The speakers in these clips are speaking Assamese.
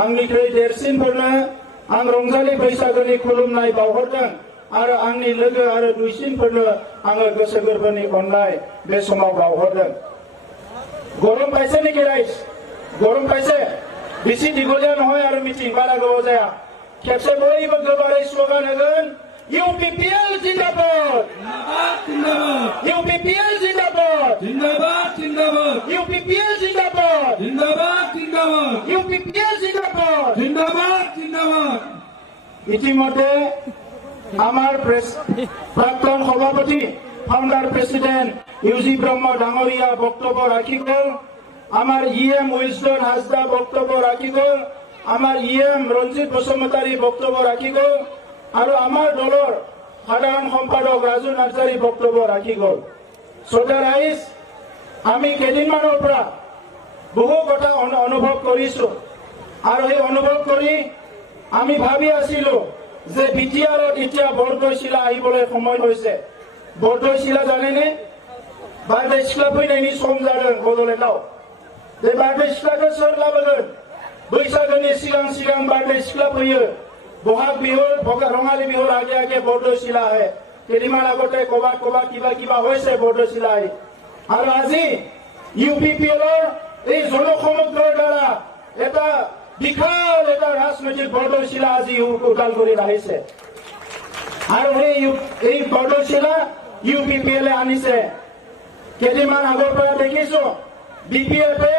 आंनिख्रुइ देरसिनफोरनो आं रंजालि बैसागोनि खुलुमनाय बावहरदों आरो आंनि लोगो आरो दुइसिनफोरनो आङो गोसो गोरबोनि अननाय बे समाव बावहरदों। गरम पाइसे नेকি राइज? गरम पाइसे? बेसि दीघलिया নহয় आरो मिटिं बारा गोबाव जाया। खेबसे बयबो गोबारै स्ल'गान होगोन UPPL जिंदाबाद! UPPL जिंदाबाद! UPPL जिंदाबाद! UPPL जिंदाबाद! ইতিমধ্যে আমার প্রাক্তন সভাপতি ফাউন্ডার প্রেসিডেন্ট ইউজি ব্রহ্ম ডাঙরিয়া বক্তব্য রাখি গল, আমার ইএম উইলস্টন হাজদা বক্তব্য রাখি গল, আমার ইএম রঞ্জিত বসুমতাৰী বক্তব্য ৰাখি গল আৰু আমাৰ দলৰ সাধাৰণ সম্পাদক ৰাজু নাৰ্জাৰী বক্তব্য ৰাখি গল। শ্ৰোতা ৰাইজ, আমি কেইদিনমানৰ পৰা বহু কথা অনুভৱ কৰিছো আৰু এই অনুভৱ কৰি আমি ভাবি আছিলো যে বিটিআৰত এতিয়া বৰদৈচিলা আহিবলৈ সময় হৈছে। बरदयसिला जाने बारदै सिख्ला फैनायनि सम जादों बड'लेण्डआव। बे बारदै सिख्लाखौ सोर लाबोगोन? बैसागोनि सिगां सिगां बारदै सिख्ला फैयो। बहाग बिहुर रङाली बिहुर आगे आगे बरदयसिला आহে। কেইদিনমান আগতে ক'বাত কিবা হৈছে বৰদৈচিলা আহি। আৰু আজি UPPLৰ এই জনসমুদ্ৰৰ দ্বাৰা এটা বিশাল এটা ৰাজনৈতিক বৰদৈচিলা আজি ওদালগুৰিত আহিছে। আৰু এই বৰদৈচিলা UPPL আনিছে। কেইদিনমান আগৰ পৰা দেখিছো BPF-এ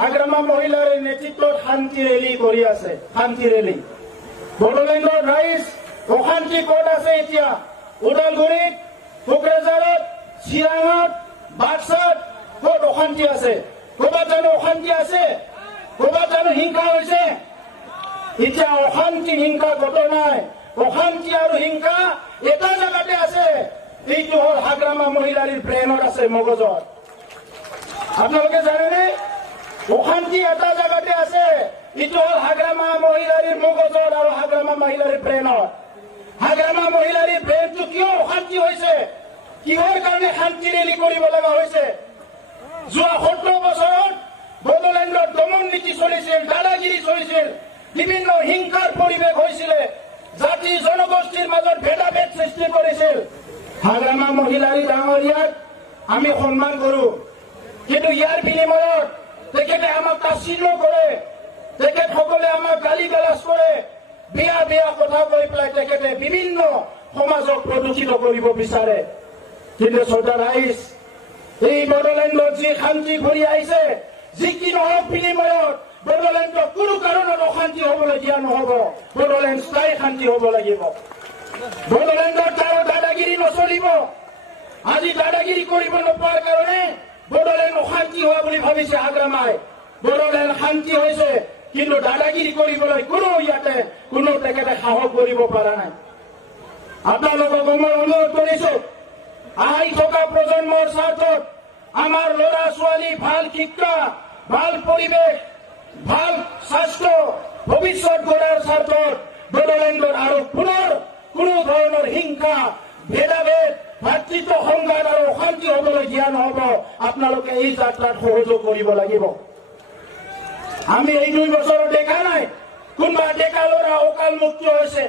হাগ্ৰামা মহিলাৰ নেতৃত্বত শান্তি ৰেলী কৰি আছে। শান্তি ৰেলী। বড়োলেণ্ডৰ ৰাইজ অশান্তি ক'ত আছে এতিয়া? ওদালগুৰিত, কোকৰাঝাৰত, চিৰাঙত, বাক্সাত ক'ত অশান্তি আছে? ক'ৰবাত জানো অশান্তি আছে? ক'ৰবাত জানো হিংসা হৈছে? এতিয়া অশান্তি হিংসা ক'ত নাই। অশান্তি আৰু হিংসা এটা জাগাতে আছে। এইটো হ'ল হাগ্ৰামা মহিলাৰীৰ ব্ৰেইনত আছে, মগজত। আপোনালোকে জানেনে? অশান্তি এটা জাগাতে আছে। এইটো হ'ল হাগ্ৰামা মহিলাৰীৰ মগজত আৰু হাগ্ৰামা মহিলাৰীৰ ব্ৰেইনত। হাগ্ৰামা মহিলাৰীৰ ব্ৰেইনটো কিয় অশান্তি হৈছে? কিহৰ কাৰণে শান্তি ৰেলী কৰিব লগা হৈছে? যোৱা 17 বছৰত বড়োলেণ্ডত দমন নীতি চলিছিল, দাদাগিৰি চলিছিল, বিভিন্ন হিংসাৰ পৰিৱেশ হৈছিলে, জাতি জনগোষ্ঠীৰ মাজত ভেদাভেদ সৃষ্টি কৰিছিল। হাগ্ৰামা মহিলাৰী ডাঙৰীয়াক আমি সন্মান কৰো, কিন্তু ইয়াৰ বিনিময়ত তেখেতে আমাক তাচ্ছিল্য কৰে, তেখেতসকলে আমাক গালি গালাজ কৰে, বেয়া বেয়া কথা কৈ পেলাই তেখেতে বিভিন্ন সমাজক প্ৰদূষিত কৰিব বিচাৰে। কিন্তু শ্ৰোতা ৰাইজ, এই বড়োলেণ্ডত যি শান্তি ঘূৰি আহিছে, যি কি নহওক বিনিময়ত বড়োলেণ্ডত কোনো কাৰণত অশান্তি হ'বলৈ দিয়া নহ'ব। বড়োলেণ্ড স্থায়ী শান্তি হ'ব লাগিব। বড়োলেণ্ডত কাৰো দাদাগিৰি নচলিব। আজি দাদাগিৰি কৰিব নোপোৱাৰ কাৰণে বড়োলেণ্ড অশান্তি হোৱা বুলি ভাবিছে হাগ্ৰামাই। বড়োলেণ্ড শান্তি হৈছে, কিন্তু দাদাগিৰি কৰিবলৈ কোনো তেখেতে সাহস কৰিব পৰা নাই। আপোনালোকক মই অনুৰোধ কৰিছো, আহি থকা প্ৰজন্মৰ স্বাৰ্থত, আমাৰ ল'ৰা ছোৱালী ভাল শিক্ষা, ভাল পৰিৱেশ, ভাল স্বাস্থ্য, ভৱিষ্যত গঢ়াৰ স্বাৰ্থত বড়োলেণ্ডত আৰু পুনৰ কোনো ধৰণৰ হিংসা, ভেদাভেদ, ভাতৃত্ব সংঘাত আৰু অশান্তি হ'বলৈ দিয়া নহ'ব। আপোনালোকে এই যাত্ৰাত সহযোগ কৰিব লাগিব। আমি এই 2 বছৰত দেখা নাই কোনোবা ডেকা ল'ৰা অকাল মৃত্যু হৈছে।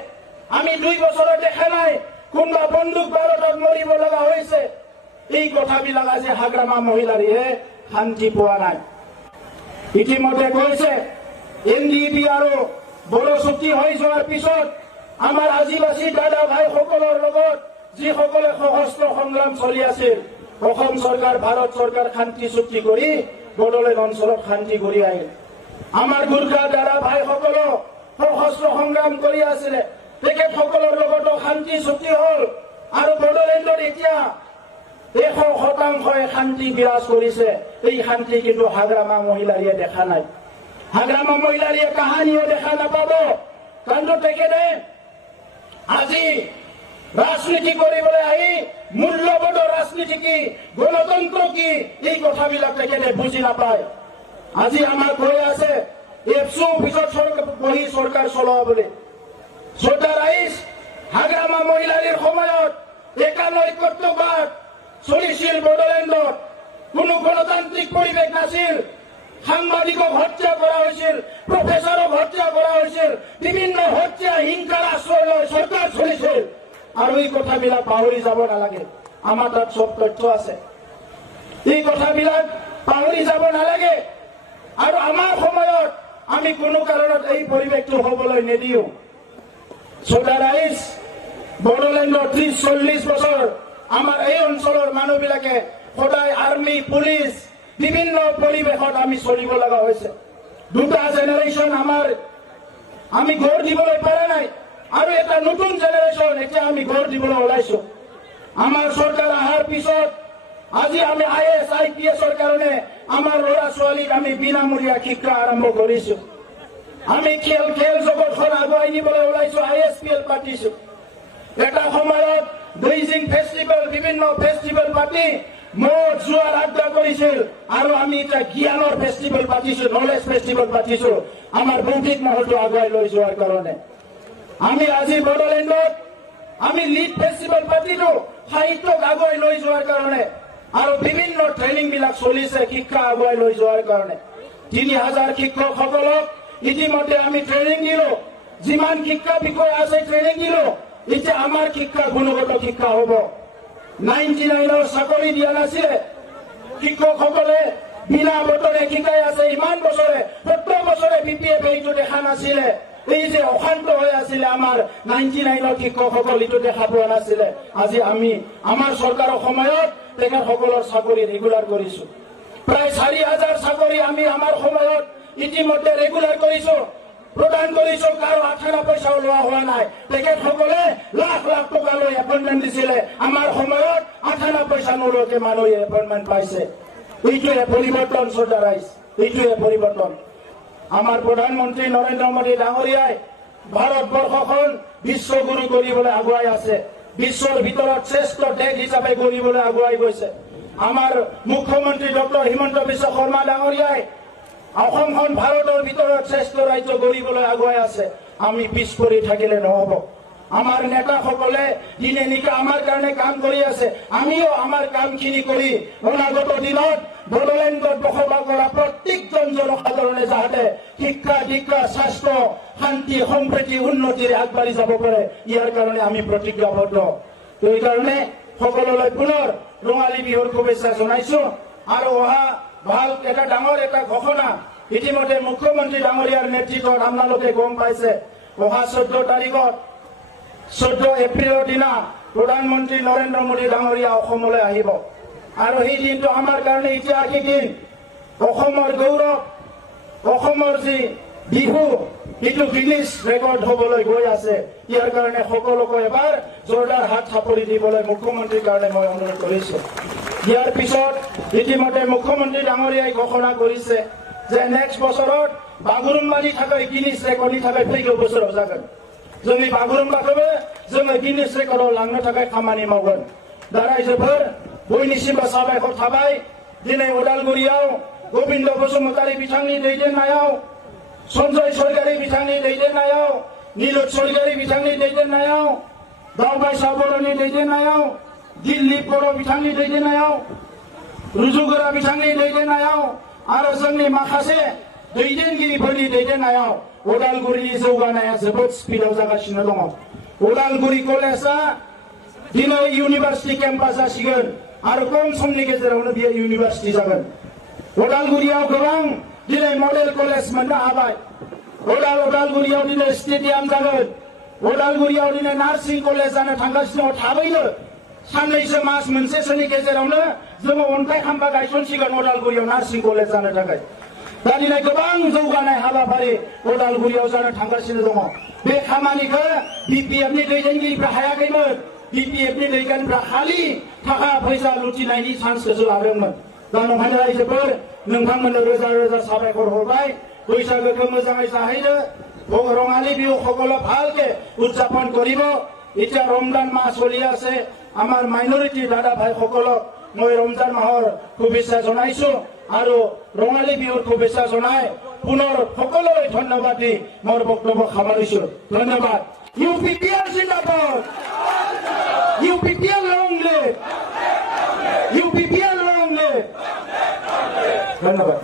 আমি 2 বছৰত দেখা নাই কোনোবা বন্দুক বাৰুদত মৰিব লগা হৈছে। এই কথাবিলাক আজি হাগ্ৰামা মহিলাৰীয়ে শান্তি পোৱা নাই। ইতিমধ্যে কৈছে NDP আৰু বড়ো চুক্তি হৈ যোৱাৰ পিছত আমাৰ আদিবাসী দাদা ভাইসকলৰ লগত যিসকলে সশস্ত্ৰ সংগ্ৰাম চলি আছিল, অসম চৰকাৰ, ভাৰত চৰকাৰ শান্তি চুক্তি কৰি বড়োলেণ্ড অঞ্চলত শান্তি কৰি আহিল। আমাৰ গোৰ্খা দাদা ভাইসকলেও সশস্ত্ৰ সংগ্ৰাম কৰি আছিলে, তেখেতসকলৰ লগতো শান্তি চুক্তি হ'ল। আৰু বড়োলেণ্ডত এতিয়া 100% শান্তি বিৰাজ কৰিছে। এই শান্তি কিন্তু হাগ্ৰামা মহিলাৰীয়ে দেখা নাই। হাগ্ৰামা মহিলাৰীয়ে কাহানিও দেখা নাপাব। কাৰণ তেখেতে আজি ৰাজনীতি কৰিবলৈ আহি মূল্যবোধৰ ৰাজনীতি কি, গণতন্ত্ৰ কি, এই কথাবিলাক তেখেতে বুজি নাপায়। আজি আমাক কৈ আছে এপছু অফিচত বহি চৰকাৰ চলোৱা বুলি। শ্ৰোতা ৰাইজ, হাগ্ৰামা মহিলাৰীৰ সময়ত একানৈকত্যবাদ চলিছিল বড়োলেণ্ডত। কোনো গণতান্ত্ৰিক পৰিৱেশ নাছিল। সাংবাদিকক হত্যা কৰা হৈছিল, প্ৰফেচাৰক হত্যা কৰা হৈছিল, বিভিন্ন হত্যা হিংসাৰ আশ্ৰয় লৈ চৰকাৰ চলিছিল। আৰু এই কথাবিলাক পাহৰি যাব নালাগে। আমাৰ তাত চব তথ্য আছে। এই কথাবিলাক পাহৰি যাব নালাগে। আৰু আমাৰ সময়ত আমি কোনো কাৰণত এই পৰিৱেশটো হ'বলৈ নিদিওঁ। সোধাৰাইজ বড়োলেণ্ডৰ 30-40 বছৰ আমাৰ এই অঞ্চলৰ মানুহবিলাকে সদায় আৰ্মি, পুলিচ বিভিন্ন পৰিৱেশত আমি চলিব লগা হৈছে। দুটা জেনেৰেশ্যন আমি গঢ় দিবলৈ পৰা নাই। আৰু এটা নতুন জেনেৰেশ্যন এতিয়া আমি গঢ় দিবলৈ ওলাইছো। আমাৰ চৰকাৰ অহাৰ পিছত আজি আমি IAS, IPSৰ কাৰণে আমাৰ ল'ৰা ছোৱালীক আমি বিনামূলীয়া শিক্ষা আৰম্ভ কৰিছো। আমি খেল জগতখন আগুৱাই নিবলৈ ওলাইছো। ISPL পাতিছো। এটা সময়ত বেইজিং ফেষ্টিভেল, বিভিন্ন ফেষ্টিভেল পাতি মদ জুৱাৰ আড্ডা কৰিছিল। আৰু আমি এটা জ্ঞানৰ ফেষ্টিভেল পাতিছো, নলেজ ফেষ্টিভেল পাতিছো, আমাৰ বৌদ্ধিক মহলটো আগুৱাই লৈ যোৱাৰ কাৰণে। আমি আজি বড়োলেণ্ডত আমি লিড ফেষ্টিভেল পাতিলো সাহিত্যক আগুৱাই লৈ যোৱাৰ কাৰণে। আৰু বিভিন্ন ট্ৰেইনিং বিলাক চলিছে শিক্ষা আগুৱাই লৈ যোৱাৰ কাৰণে। 3000 শিক্ষকসকলক ইতিমধ্যে আমি ট্ৰেইনিং দিলো। যিমান শিক্ষা বিষয় আছে ট্ৰেইনিং দিলো। এতিয়া আমাৰ শিক্ষা গুণগত শিক্ষা হ'ব। 99ৰ চাকৰি দিয়া নাছিলে। শিক্ষকসকলে বিনা বতৰে শিকাই আছে ইমান বছৰে। 70 বছৰে BPF এইটো দেখা নাছিলে। এই যে অশান্ত হৈ আছিলে আমাৰ 99ৰ শিক্ষকসকল, এইটো দেখা পোৱা নাছিলে। আজি আমি আমাৰ চৰকাৰৰ সময়ত তেখেতসকলৰ চাকৰি ৰেগুলাৰ কৰিছো। প্ৰায় 4000 চাকৰি আমি আমাৰ সময়ত ইতিমধ্যে ৰেগুলাৰ কৰিছো, প্ৰদান কৰিছো। কাৰো 18 পইচাও লোৱা হোৱা নাই। তেখেতসকলে লাখ লাখ টকা লৈ এপইণ্টমেণ্ট দিছিলে। আমাৰ সময়ত 18 পইচা নোলোৱাকে মানুহে এপইণ্টমেণ্ট পাইছে। এইটোৱে পৰিৱৰ্তন সোধাৰাইজ, এইটোৱে পৰিৱৰ্তন। আমাৰ প্ৰধানমন্ত্ৰী নৰেন্দ্ৰ মোদী ডাঙৰীয়াই ভাৰতবৰ্ষখন বিশ্বগুৰু কৰিবলৈ আগুৱাই আছে। বিশ্বৰ ভিতৰত শ্ৰেষ্ঠ দেশ হিচাপে গঢ়িবলৈ আগুৱাই গৈছে। আমাৰ মুখ্যমন্ত্ৰী ডক্টৰ হিমন্ত বিশ্ব শৰ্মা ডাঙৰীয়াই অসমখন ভাৰতৰ ভিতৰত শ্ৰেষ্ঠ ৰাজ্য গঢ়িবলৈ আগুৱাই আছে। আমি পিছ পৰি থাকিলে নহ'ব। আমাৰ নেতাসকলে দিনে নিশা আমাৰ কাৰণে কাম কৰি আছে। আমিও আমাৰ কামখিনি কৰি অনাগত দিনত বড়োলেণ্ডত বসবাস কৰা প্ৰত্যেকজন জনসাধাৰণে যাতে শিক্ষা, দীক্ষা, স্বাস্থ্য, শান্তি, সম্প্ৰীতি, উন্নতিৰে আগবাঢ়ি যাব পাৰে, ইয়াৰ কাৰণে আমি প্ৰতিজ্ঞাবদ্ধ। সেইকাৰণে সকলোলৈ পুনৰ ৰঙালী বিহুৰ শুভেচ্ছা জনাইছো। আৰু অহা ভাল এটা ডাঙৰ এটা ঘোষণা ইতিমধ্যে মুখ্যমন্ত্ৰী ডাঙৰীয়াৰ নেতৃত্বত আপোনালোকে গম পাইছে। অহা 14 তাৰিখত 14 এপ্ৰিলৰ দিনা প্ৰধানমন্ত্ৰী নৰেন্দ্ৰ মোদী ডাঙৰীয়া অসমলৈ আহিব। আৰু সেই দিনটো আমাৰ কাৰণে ঐতিহাসিক দিন। অসমৰ গৌৰৱ, অসমৰ যি বিহু, এইটো গিনিছ ৰেকৰ্ড হ'বলৈ গৈ আছে। ইয়াৰ কাৰণে সকলোকে এবাৰ জোৰদাৰ হাত চাপৰি দিবলৈ মুখ্যমন্ত্ৰীৰ কাৰণে মই অনুৰোধ কৰিছো। ইয়াৰ পিছত ইতিমধ্যে মুখ্যমন্ত্ৰী ডাঙৰীয়াই ঘোষণা কৰিছে যে নেক্সট বছৰত बागुरुम्बानि थाखाय गिनिस रेकर्डनि थाखाय फैगौ बोसोराव जागोन। जोंनि बागुरुम्बाखौबो जोङो गिनिस रेकर्डआव लांनो थाखाय खामानि मावगोन। दा रायजोफोर बयनिसिमबो साबायखर थाबाय। दिनै उदालगुरियाव गोविन्द बसुमतारी बिथांनि दैदेननायाव, सन्जय सरगारि बिथांनि दैदेननायाव, नीलोद सरगारि बिथांनि दैदेननायाव, दावबायसा बर'नि दैदेननायाव, दिलीप बर' बिथांनि दैदेननायाव, रुजुगोरा बिथांनि दैदेननायाव आरो जोंनि माखासे दैदेनगिरिफोरनि दैदेननायाव उदालगुरिनि जौगानाया जोबोद स्पिडआव जागासिनो दङ। उदालगुरि कलेजआ दिनै इउनिभार्सिटि केम्पास जासिगोन आरो खम समनि गेजेरावनो बियो इउनिभार्सिटि जागोन। उदालगुरियाव गोबां दिनै मडेल कलेज मोननो हाबाय। उदालगुरियाव दिनै स्टेडियाम जागोन। उदालगुरियाव दिनै नार्सिं कलेज जानो थांगासिनो। थाबैनो साननैसो मास मोनसेसोनि गेजेरावनो जोङो अन्थाइ खाम्फा गायसनसिगोन उदालगुरियाव नार्सिं कलेज जानो थाखाय। दा दिनै गोबां जौगानाय हाबाफारि उदालगुरियाव जानो थांगासिनो दङ। बे खामानिखौ बिपिएफनि दैदेनगिरिफ्रा हायाखैमोन। बिपिएफनि दैदेनगिरिफ्रा खालि थाखा फैसा लुटिनायनि चान्सखौसो लादोंमोन। दा नंखायनो रायजोफोर नोंथांमोननो रोजा रोजा साबायखर हरबाय। बैसागोखौ मोजाङै जाहैदो। ৰঙালী বিহু সকলো ভালকে উদযাপন কৰিব। এতিয়া ৰমজান মাহ চলি আছে। আমাৰ মাইনৰিটি দাদা ভাইসকলক মই ৰমজান মাহৰ শুভেচ্ছা জনাইছো আৰু ৰঙালী বিহুৰ শুভেচ্ছা জনাই পুনৰ সকলোলৈ ধন্যবাদ দি মোৰ বক্তব্য সামৰিছো। ধন্যবাদ। ইউপিপিএল জিন্দাবাদ। UPPL long live. UPPL long live. ধন্যবাদ।